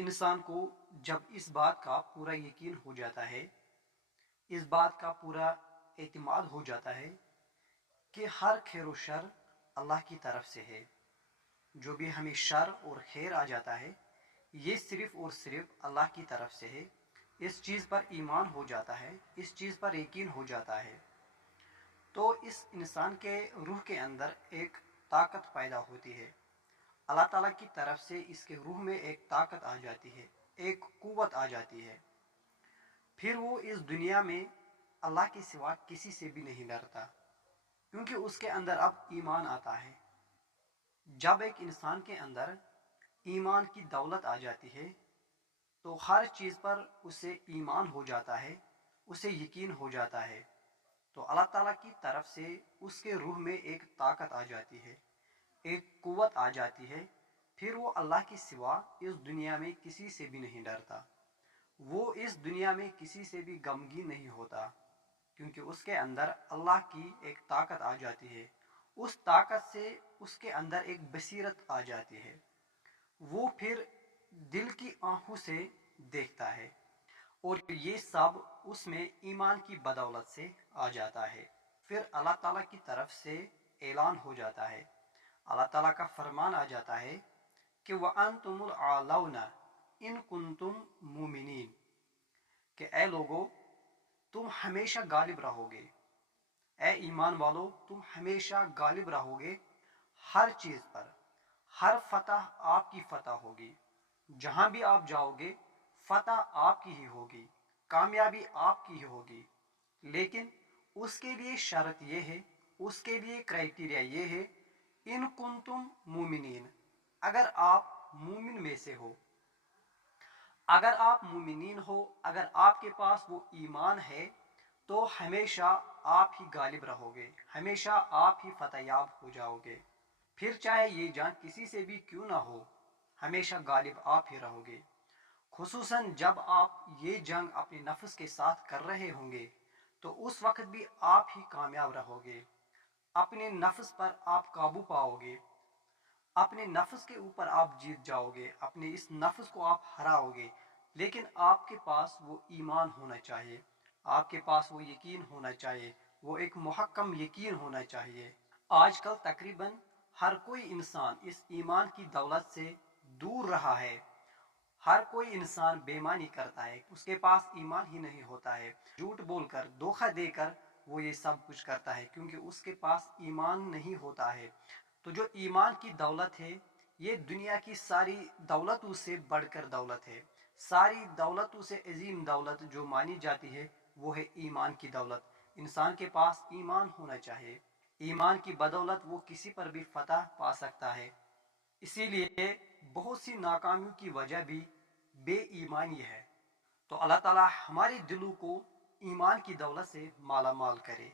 इंसान को जब इस बात का पूरा यकीन हो जाता है, इस बात का पूरा एतमाद हो जाता है कि हर खैर व शर अल्लाह की तरफ से है, जो भी हमें शर और खैर आ जाता है ये सिर्फ और सिर्फ अल्लाह की तरफ से है, इस चीज़ पर ईमान हो जाता है, इस चीज़ पर यकीन हो जाता है, तो इस इंसान के रूह के अंदर एक ताकत पैदा होती है। अल्लाह ताला की तरफ से इसके रूह में एक ताकत आ जाती है, एक कुव्वत आ जाती है। फिर वो इस दुनिया में अल्लाह के सिवा किसी से भी नहीं डरता, क्योंकि उसके अंदर अब ईमान आता है। जब एक इंसान के अंदर ईमान की दौलत आ जाती है तो हर चीज़ पर उसे ईमान हो जाता है, उसे यकीन हो जाता है, तो अल्लाह ताला की तरफ से उसके रूह में एक ताकत आ जाती है, एक कुव्वत आ जाती है। फिर वो अल्लाह के सिवा इस दुनिया में किसी से भी नहीं डरता, वो इस दुनिया में किसी से भी गमगीन नहीं होता, क्योंकि उसके अंदर अल्लाह की एक ताकत आ जाती है। उस ताकत से उसके अंदर एक बसीरत आ जाती है, वो फिर दिल की आंखों से देखता है, और ये सब उसमें ईमान की बदौलत से आ जाता है। फिर अल्लाह ताला की तरफ से ऐलान हो जाता है, अल्लाह ताला का फरमान आ जाता है कि वअन्तुमुल आलौना इन कुंतुम मुमिनीन, कि ए लोगो तुम हमेशा गालिब रहोगे, ए ईमान वालो तुम हमेशा गालिब रहोगे हर चीज़ पर, हर फतह आपकी फतह होगी, जहां भी आप जाओगे फतह आपकी ही होगी, कामयाबी आपकी ही होगी। लेकिन उसके लिए शर्त यह है, उसके लिए क्राइटेरिया ये है, इन कुंतुम मुमिनीन, अगर आप मुमिन में से हो, अगर आप मुमिनीन हो, अगर आपके पास वो ईमान है, तो हमेशा आप ही गालिब रहोगे, हमेशा आप ही फतेहयाब हो जाओगे। फिर चाहे ये जंग किसी से भी क्यों ना हो, हमेशा गालिब आप ही रहोगे। खुसूसन जब आप ये जंग अपने नफ्स के साथ कर रहे होंगे तो उस वक्त भी आप ही कामयाब रहोगे, अपने नफ्स पर आप काबू पाओगे, अपने नफ्स के ऊपर आप जीत जाओगे, अपने इस नफ्स को आप हराओगे। लेकिन आपके पास वो ईमान होना चाहिए, आपके पास वो यकीन होना चाहिए, वो एक मुहक्कम यकीन होना चाहिए। आजकल तकरीबन हर कोई इंसान इस ईमान की दौलत से दूर रहा है, हर कोई इंसान बेईमानी करता है, उसके पास ईमान ही नहीं होता है, झूठ बोलकर धोखा देकर वो ये सब कुछ करता है, क्योंकि उसके पास ईमान नहीं होता है। तो जो ईमान की दौलत है ये दुनिया की सारी दौलतों से बढ़कर दौलत है, सारी दौलतों से अजीम दौलत जो मानी जाती है वो है ईमान की दौलत। इंसान के पास ईमान होना चाहिए, ईमान की बदौलत वो किसी पर भी फतह पा सकता है। इसीलिए बहुत सी नाकामियों की वजह भी बेईमानी है। तो अल्लाह ताला हमारे दिलों को ईमान की दौलत से माला माल करे।